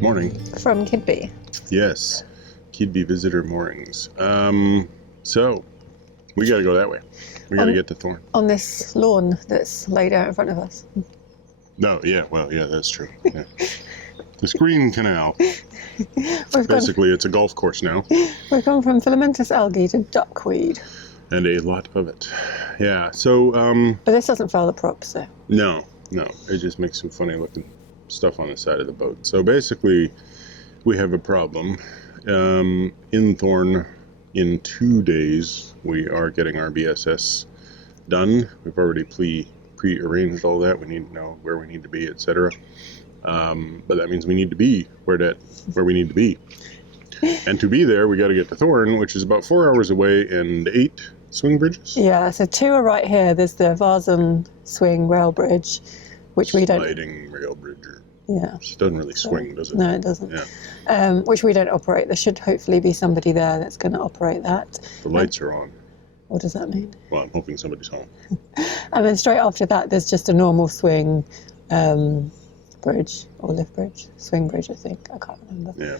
Morning. From Keadby. Yes, Keadby visitor moorings. So we got to go that way. We got to get to Thorne. On this lawn that's laid out in front of us. No, yeah, well, yeah, that's true. Yeah. This green canal. It's a golf course now. We've gone from filamentous algae to duckweed. And a lot of it. Yeah, so... But this doesn't foul the prop, so... No, it just makes some funny looking stuff on the side of the boat. So basically, we have a problem. In Thorne, in 2 days, we are getting our BSS done. We've already pre-arranged all that. We need to know where we need to be, etc. But that means we need to be where we need to be. And to be there, we got to get to Thorne, which is about 4 hours away, and 8 swing bridges. Yeah, so 2 are right here. There's the Varzum swing rail bridge, which we don't... Sliding rail bridge. Yeah. It doesn't really swing, does it? No, it doesn't. Yeah. Which we don't operate. There should hopefully be somebody there that's going to operate that. The lights are on. What does that mean? Well, I'm hoping somebody's home. And then straight after that, there's just a normal swing bridge, or lift bridge, swing bridge, I think. I can't remember. Yeah.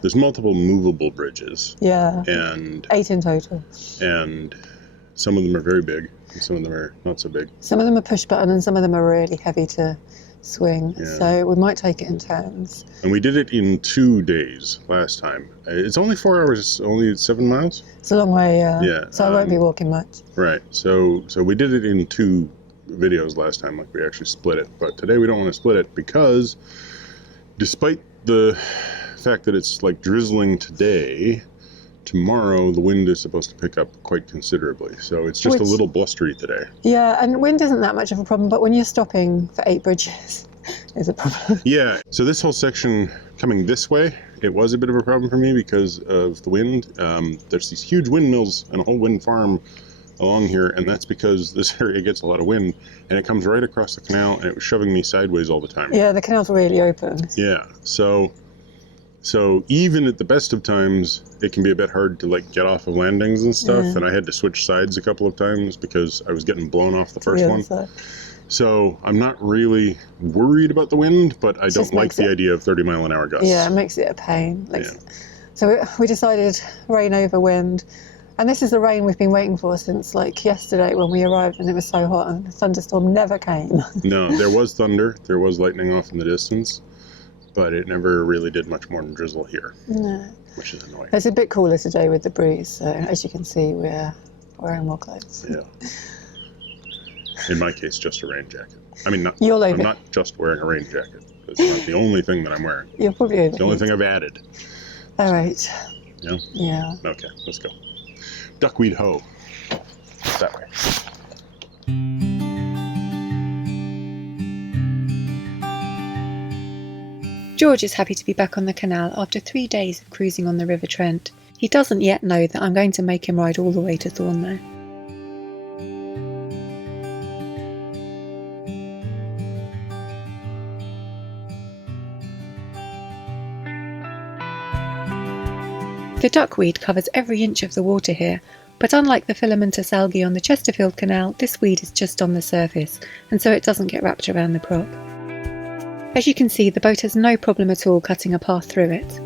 There's multiple movable bridges. Yeah. And 8 in total. And some of them are very big, and some of them are not so big. Some of them are push button, and some of them are really heavy to swing. Yeah. So we might take it in turns. And we did it in 2 days last time. It's only 4 hours. It's only 7 miles. It's a long way. Yeah. So I won't be walking much. Right. So we did it in 2 videos last time. Like, we actually split it. But today we don't want to split it because, despite the fact that it's like drizzling today, tomorrow the wind is supposed to pick up quite considerably. So it's just a little blustery today. Yeah, and wind isn't that much of a problem, but when you're stopping for 8 bridges, is a problem. Yeah, so this whole section coming this way, it was a bit of a problem for me because of the wind. There's these huge windmills and a whole wind farm along here, and that's because this area gets a lot of wind, and it comes right across the canal, and it was shoving me sideways all the time. Yeah, the canal's really open. Yeah, so even at the best of times, it can be a bit hard to like get off of landings and stuff, and I had to switch sides a couple of times because I was getting blown off the first one. Side. So I'm not really worried about the wind, but I don't like the idea of 30-mile-an-hour gusts. Yeah, it makes it a pain. So we decided rain over wind, and this is the rain we've been waiting for since like yesterday when we arrived, and it was so hot, and the thunderstorm never came. No, there was thunder, there was lightning off in the distance. But it never really did much more than drizzle here, which is annoying. It's a bit cooler today with the breeze, so as you can see, we're wearing more clothes. Yeah. In my case, just a rain jacket. I mean, I'm not just wearing a rain jacket. It's not the only thing that I'm wearing. You're probably over. It's the only thing I've added. All right. Yeah? Yeah. Okay, let's go. Duckweed hoe. That way. George is happy to be back on the canal after 3 days of cruising on the River Trent. He doesn't yet know that I'm going to make him ride all the way to Thorne though. The duckweed covers every inch of the water here, but unlike the filamentous algae on the Chesterfield Canal, this weed is just on the surface, and so it doesn't get wrapped around the prop. As you can see, the boat has no problem at all cutting a path through it.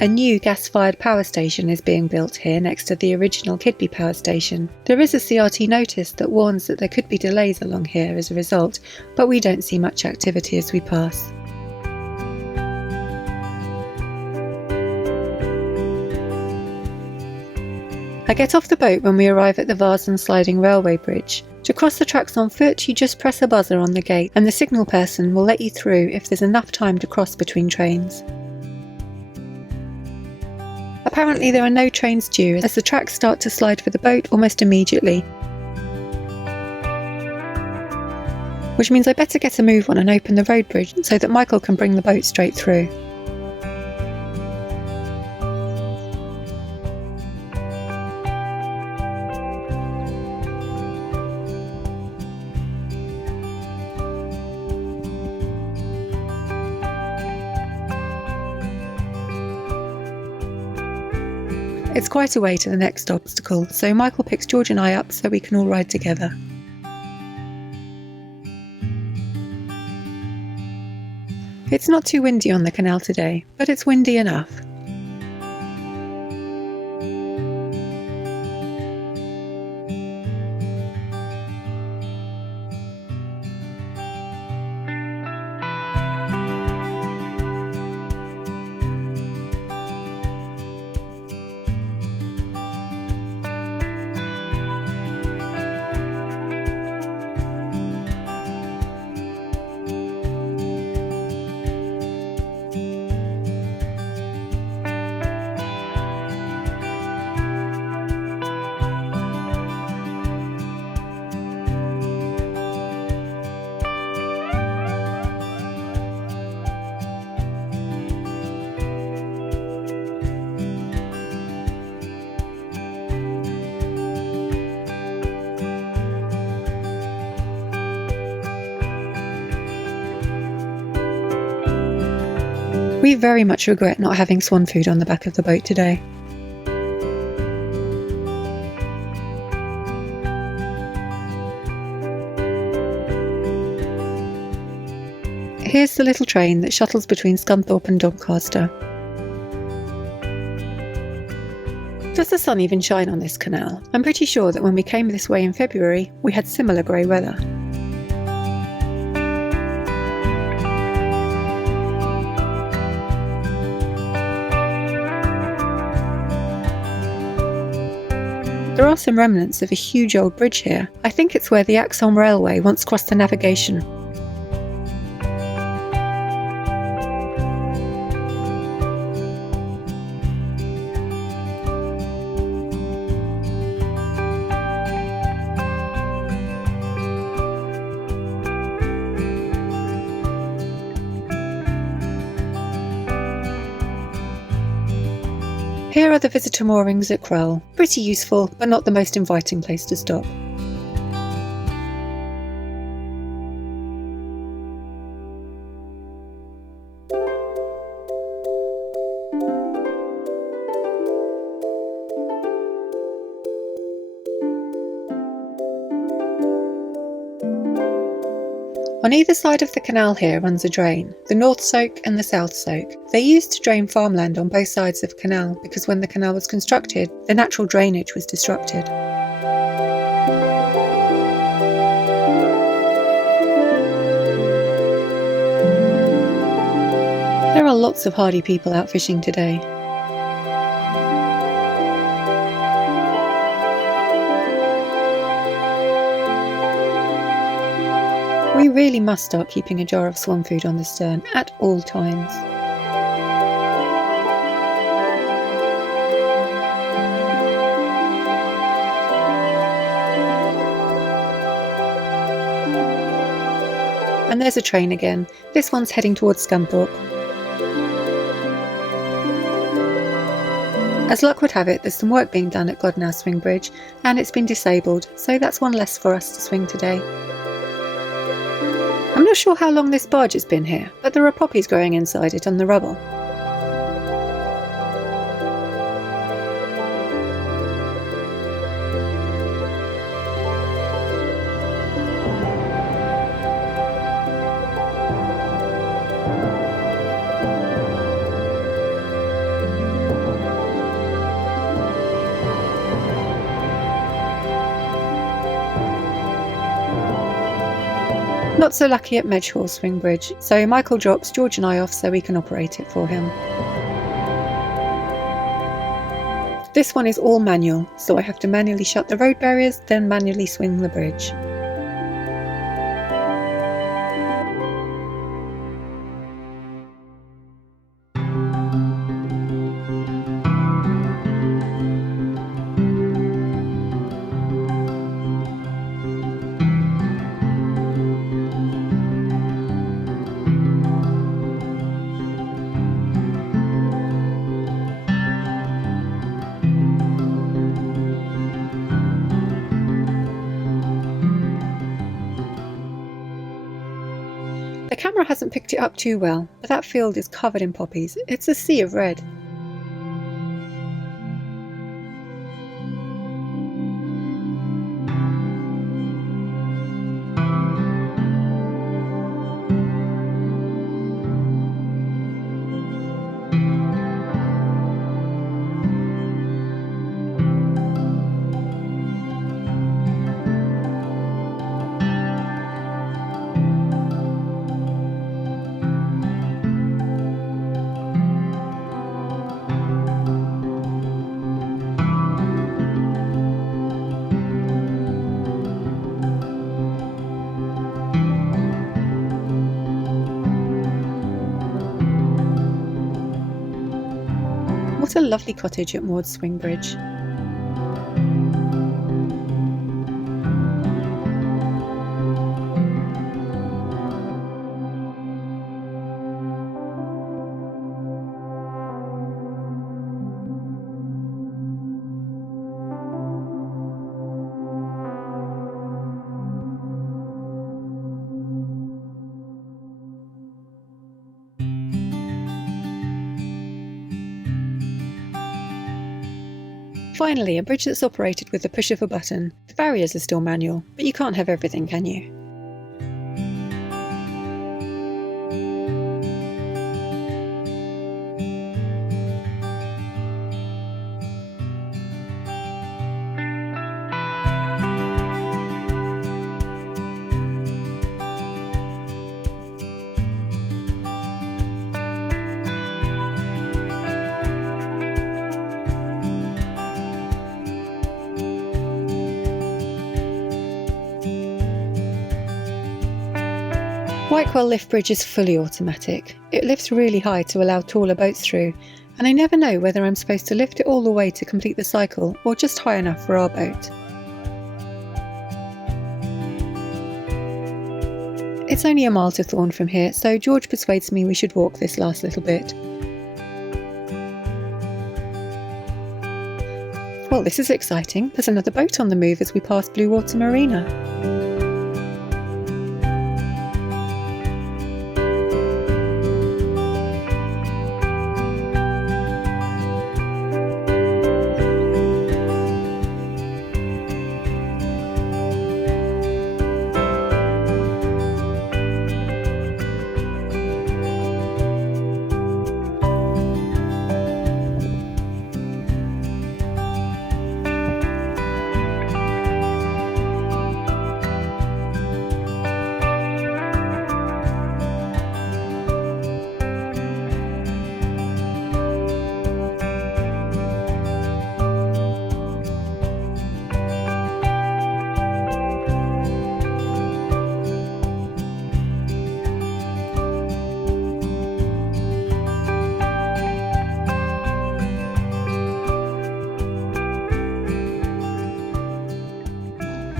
A new gas-fired power station is being built here next to the original Keadby power station. There is a CRT notice that warns that there could be delays along here as a result, but we don't see much activity as we pass. I get off the boat when we arrive at the Varzum sliding railway bridge. To cross the tracks on foot, you just press a buzzer on the gate and the signal person will let you through if there's enough time to cross between trains. Apparently there are no trains due as the tracks start to slide for the boat almost immediately. Which means I better get a move on and open the road bridge so that Michael can bring the boat straight through. It's quite a way to the next obstacle, so Michael picks George and I up so we can all ride together. It's not too windy on the canal today, but it's windy enough. We very much regret not having swan food on the back of the boat today. Here's the little train that shuttles between Scunthorpe and Doncaster. Does the sun even shine on this canal? I'm pretty sure that when we came this way in February, we had similar grey weather. There are some remnants of a huge old bridge here. I think it's where the Axholme Railway once crossed the navigation. Here are the visitor moorings at Crowell. Pretty useful, but not the most inviting place to stop. On either side of the canal here runs a drain, the North Soak and the South Soak. They used to drain farmland on both sides of the canal because when the canal was constructed, the natural drainage was disrupted. There are lots of hardy people out fishing today. We really must start keeping a jar of swan food on the stern at all times. And there's a train again. This one's heading towards Scunthorpe. As luck would have it, there's some work being done at Godnow Swing Bridge, and it's been disabled, so that's one less for us to swing today. I'm not sure how long this barge has been here, but there are poppies growing inside it on the rubble. Not so lucky at Medgehall Swing Bridge, so Michael drops George and I off so we can operate it for him. This one is all manual, so I have to manually shut the road barriers, then manually swing the bridge. The camera hasn't picked it up too well, but that field is covered in poppies. It's a sea of red. It's a lovely cottage at Maud's Swing Bridge. Finally, a bridge that's operated with the push of a button. The barriers are still manual, but you can't have everything, can you? Whitewell Lift Bridge is fully automatic. It lifts really high to allow taller boats through, and I never know whether I'm supposed to lift it all the way to complete the cycle or just high enough for our boat. It's only a mile to Thorne from here, so George persuades me we should walk this last little bit. Well, this is exciting. There's another boat on the move as we pass Blue Water Marina.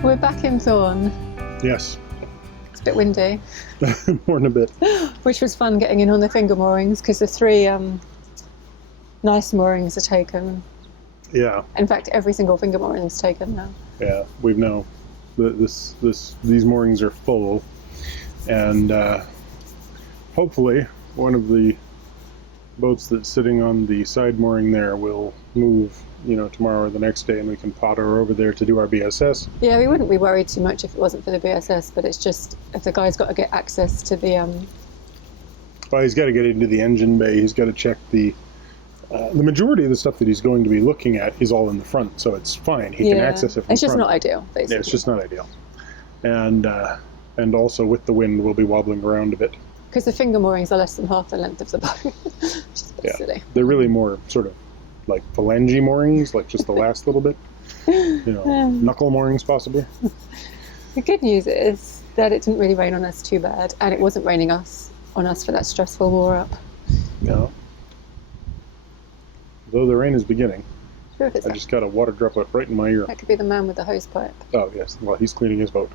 We're back in Thorne. Yes. It's a bit windy. More than a bit. Which was fun getting in on the finger moorings because the three nice moorings are taken. Yeah. In fact, every single finger mooring is taken now. Yeah, we've now. These moorings are full, and hopefully one of the boats that's sitting on the side mooring there will move, tomorrow or the next day, and we can potter over there to do our BSS. Yeah, we wouldn't be worried too much if it wasn't for the BSS, but it's just if the guy's got to get access to the. Well, he's got to get into the engine bay. He's got to check the majority of the stuff that he's going to be looking at is all in the front, so it's fine. He can access it from It's just front. not ideal, basically. Yeah, it's just not ideal, and also with the wind, we'll be wobbling around a bit. Because the finger moorings are less than half the length of the boat, which is a bit silly. They're really more sort of like phalange moorings, like just the last little bit. Knuckle moorings possibly. The good news is that it didn't really rain on us too bad, and it wasn't raining on us for that stressful moor up. No. Though the rain is beginning. Sure it is. I just got a water droplet right in my ear. That could be the man with the hose pipe. Oh yes, well he's cleaning his boat.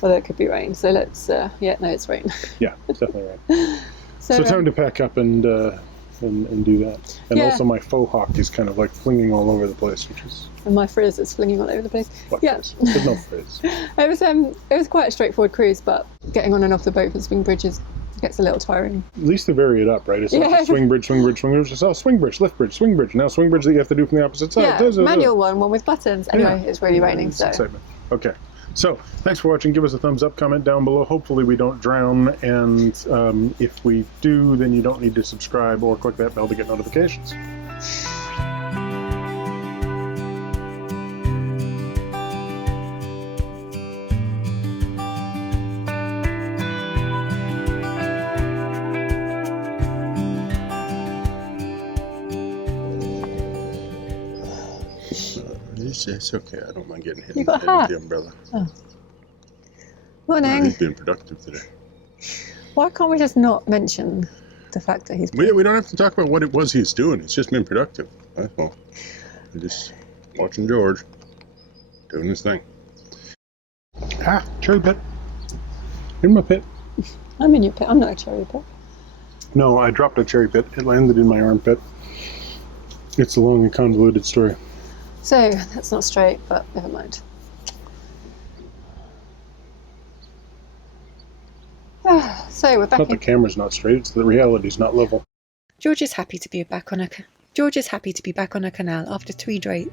Although it could be rain, so let's, it's rain. Yeah, it's definitely rain. So time to pack up and do that. And also my faux hawk is kind of like flinging all over the place, which is... And my frizz is flinging all over the place. But no frizz. It was quite a straightforward cruise, but getting on and off the boat for swing bridges gets a little tiring. At least to vary it up, right? It's not swing bridge, swing bridge, swing bridge. It's swing bridge, lift bridge, swing bridge. Now swing bridge that you have to do from the opposite side. Yeah, manual one with buttons. Anyway, it's really raining, so... Excitement. Okay. So, thanks for watching. Give us a thumbs up, comment down below. Hopefully we don't drown, and if we do, then you don't need to subscribe or click that bell to get notifications. It's okay. I don't mind getting hit in the head with the umbrella. Oh. Morning. He's being productive today. Why can't we just not mention the fact that he's... We don't have to talk about what it was he's doing. It's just been productive. That's all. We're just watching George doing his thing. Ah, cherry pit. In my pit. I'm in your pit. I'm not a cherry pit. No, I dropped a cherry pit. It landed in my armpit. It's a long and convoluted story. So, that's not straight, but never mind. So, we're back Not the camera's not straight, it's the reality's not level. George is happy to be back on a canal after 3 days.